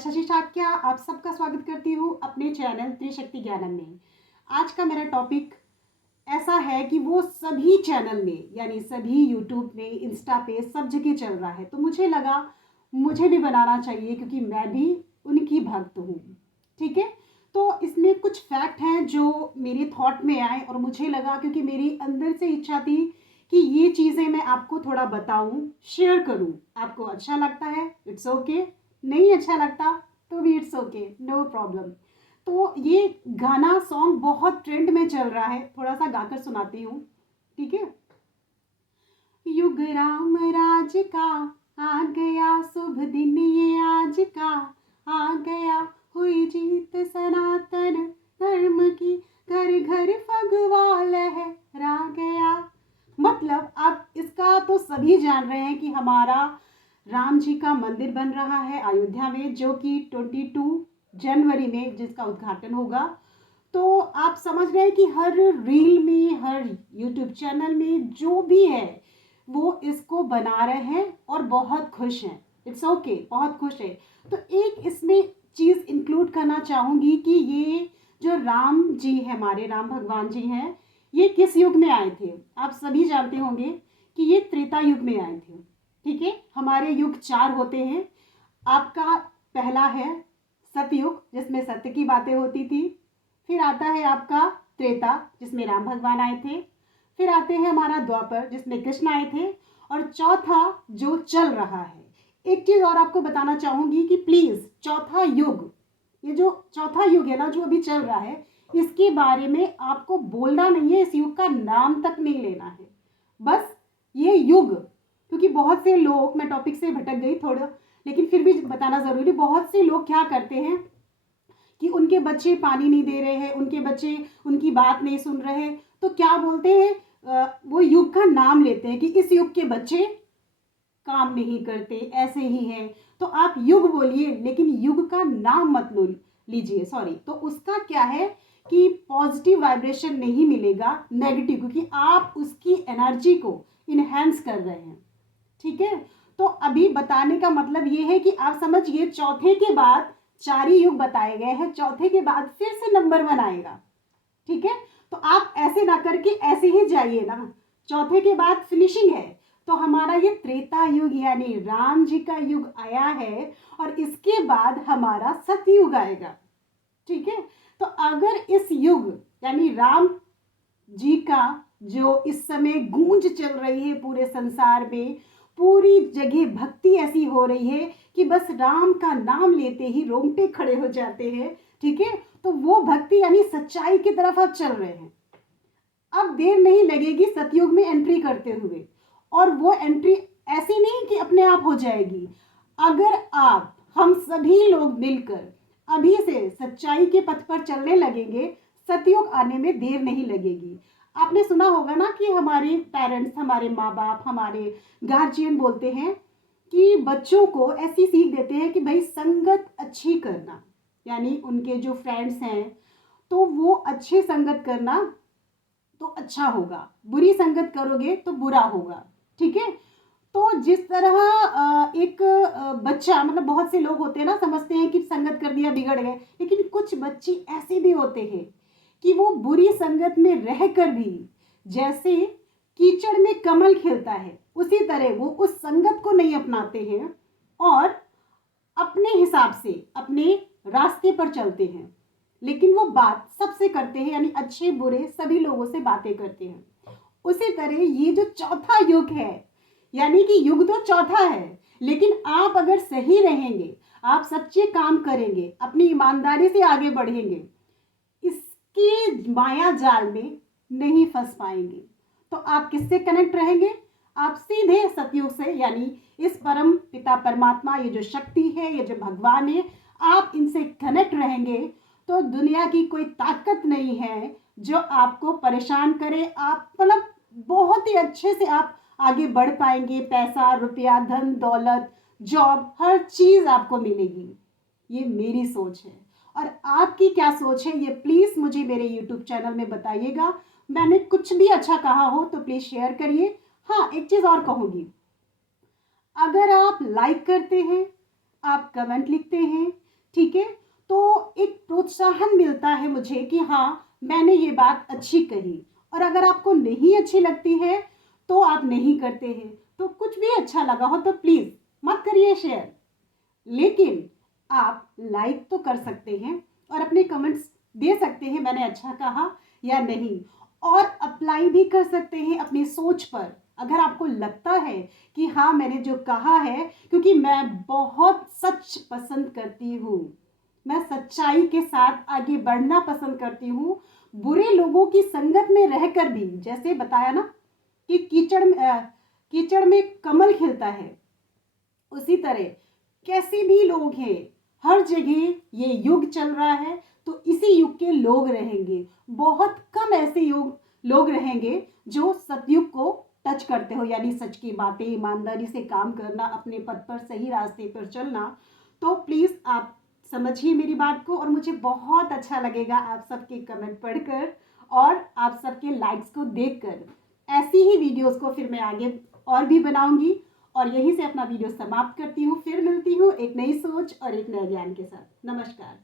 शशि शाक्या आप सबका स्वागत करती हूँ अपने चैनल त्रिशक्ति ज्ञानम में। आज का मेरा टॉपिक ऐसा है कि वो सभी चैनल में यानी सभी यूट्यूब में, इंस्टा पे सब जगह चल रहा है, तो मुझे लगा मुझे भी बनाना चाहिए क्योंकि मैं भी उनकी भक्त हूँ। ठीक है, तो इसमें कुछ फैक्ट हैं जो मेरे थॉट में आए और मुझे लगा क्योंकि मेरी अंदर से इच्छा थी कि ये चीज़ें मैं आपको थोड़ा बताऊं, शेयर करूं। आपको अच्छा लगता है इट्स ओके, नहीं अच्छा लगता तो भी इट्स ओके, नो प्रॉब्लम। तो ये गाना सॉन्ग बहुत ट्रेंड में चल रहा है, थोड़ा सा गाकर सुनाती हूँ। ठीक है। युग राम राज का आ गया शुभ दिन ये आज का, आ गया हुई जीत सनातन धर्म की, घर घर भगवा लहरा गया। मतलब आप इसका तो सभी जान रहे हैं कि हमारा राम जी का मंदिर बन रहा है अयोध्या में, जो कि 22 जनवरी में जिसका उद्घाटन होगा। तो आप समझ रहे हैं कि हर रील में, हर यूट्यूब चैनल में जो भी है वो इसको बना रहे हैं और बहुत खुश हैं। इट्स ओके, बहुत खुश है। तो एक इसमें चीज़ इंक्लूड करना चाहूँगी कि ये जो राम जी है, हमारे राम भगवान जी हैं, ये किस युग में आए थे। आप सभी जानते होंगे कि ये त्रेता युग में आए थे। ठीक है, हमारे युग 4 होते हैं। आपका पहला है सतयुग जिसमें सत्य की बातें होती थी, फिर आता है आपका त्रेता जिसमें राम भगवान आए थे, फिर आते हैं हमारा द्वापर जिसमें कृष्ण आए थे, और चौथा जो चल रहा है। एक चीज और आपको बताना चाहूंगी कि प्लीज चौथा युग, ये जो चौथा युग है ना जो अभी चल रहा है, इसके बारे में आपको बोलना नहीं है, इस युग का नाम तक नहीं लेना है। बस ये युग, क्योंकि बहुत से लोग, मैं टॉपिक से भटक गई थोड़ा लेकिन फिर भी बताना जरूरी, बहुत से लोग क्या करते हैं कि उनके बच्चे पानी नहीं दे रहे हैं, उनके बच्चे उनकी बात नहीं सुन रहे, तो क्या बोलते हैं, वो युग का नाम लेते हैं कि इस युग के बच्चे काम नहीं करते, ऐसे ही हैं। तो आप युग बोलिए लेकिन युग का नाम मत लीजिए, सॉरी। तो उसका क्या है कि पॉजिटिव वाइब्रेशन नहीं मिलेगा, नेगेटिव, क्योंकि आप उसकी एनर्जी को इनहेंस कर रहे हैं। ठीक है, तो अभी बताने का मतलब ये है कि आप समझिए चौथे के बाद 4 ही युग बताए गए हैं, चौथे के बाद फिर से नंबर 1 आएगा। ठीक है, तो आप ऐसे ना करके ऐसे ही जाइए ना, चौथे के बाद फिनिशिंग है। तो हमारा ये त्रेता युग यानी राम जी का युग आया है और इसके बाद हमारा सतयुग आएगा। ठीक है, तो अगर इस युग यानी राम जी का जो इस समय गूंज चल रही है पूरे संसार में, पूरी जगह भक्ति ऐसी हो रही है कि बस राम का नाम लेते ही रोंगटे खड़े हो जाते हैं। ठीक है, तो वो भक्ति यानी सच्चाई की तरफ आप चल रहे हैं। अब देर नहीं लगेगी सतयुग में एंट्री करते हुए, और वो एंट्री ऐसी नहीं कि अपने आप हो जाएगी। अगर आप, हम सभी लोग मिलकर अभी से सच्चाई के पथ पर चलने लगेंगे, सतयुग आने में देर नहीं लगेगी। आपने सुना होगा ना कि हमारे पेरेंट्स, हमारे माँ बाप, हमारे गार्जियन बोलते हैं कि बच्चों को ऐसी सीख देते हैं कि भाई संगत अच्छी करना, यानी उनके जो फ्रेंड्स हैं तो वो अच्छी संगत करना तो अच्छा होगा, बुरी संगत करोगे तो बुरा होगा। ठीक है, तो जिस तरह एक बच्चा, मतलब बहुत से लोग होते हैं ना, समझते हैं कि संगत कर दिया बिगड़ गए, लेकिन कुछ बच्चे ऐसे भी होते हैं कि वो बुरी संगत में रहकर भी जैसे कीचड़ में कमल खिलता है उसी तरह वो उस संगत को नहीं अपनाते हैं और अपने हिसाब से अपने रास्ते पर चलते हैं, लेकिन वो बात सबसे करते हैं, यानी अच्छे बुरे सभी लोगों से बातें करते हैं। उसी तरह ये जो चौथा युग है, यानी कि युग तो चौथा है, लेकिन आप अगर सही रहेंगे, आप सच्चे काम करेंगे, अपनी ईमानदारी से आगे बढ़ेंगे, इसकी माया जाल में नहीं फंस पाएंगे। तो आप किससे कनेक्ट रहेंगे? आप सीधे सतयुग से, यानी इस परम पिता परमात्मा, ये जो शक्ति है, ये जो भगवान है, आप इनसे कनेक्ट रहेंगे तो दुनिया की कोई ताकत नहीं है जो आपको परेशान करे। आप मतलब बहुत ही अच्छे से आप आगे बढ़ पाएंगे, पैसा, रुपया, धन दौलत, जॉब, हर चीज आपको मिलेगी। ये मेरी सोच है, और आपकी क्या सोच है ये प्लीज मुझे मेरे यूट्यूब चैनल में बताइएगा। मैंने कुछ भी अच्छा कहा हो तो प्लीज शेयर करिए। हाँ, एक चीज और कहूंगी, अगर आप लाइक करते हैं, आप कमेंट लिखते हैं, ठीक है। तो एक प्रोत्साहन मिलता है मुझे कि हाँ, मैंने ये बात अच्छी कही। और अगर आपको नहीं अच्छी लगती है तो आप नहीं करते हैं। तो कुछ भी अच्छा लगा हो तो प्लीज़ मत करिए शेयर, लेकिन आप लाइक तो कर सकते हैं और अपने कमेंट्स दे सकते हैं मैंने अच्छा कहा या नहीं, और अप्लाई भी कर सकते हैं अपनी सोच पर। अगर आपको लगता है कि हाँ, मैंने जो कहा है, क्योंकि मैं बहुत सच पसंद करती हूँ, मैं सच्चाई के साथ आगे बढ़ना पसंद करती हूँ। बुरे लोगों की संगत में रहकर भी, जैसे बताया ना कि कीचड़ में कमल खिलता है, उसी तरह कैसे भी लोग हैं, हर जगह ये युग चल रहा है तो इसी युग के लोग रहेंगे। बहुत कम ऐसे लोग रहेंगे जो सतयुग को टच करते हो, यानी सच की बातें, ईमानदारी से काम करना, अपने पद पर सही रास्ते पर चलना। तो प्लीज़ आप समझिए मेरी बात को, और मुझे बहुत अच्छा लगेगा आप सबके कमेंट पढ़कर और आप सबके लाइक्स को देखकर। ऐसी ही वीडियोस को फिर मैं आगे और भी बनाऊंगी, और यहीं से अपना वीडियो समाप्त करती हूँ। फिर मिलती हूँ एक नई सोच और एक नए ज्ञान के साथ। नमस्कार।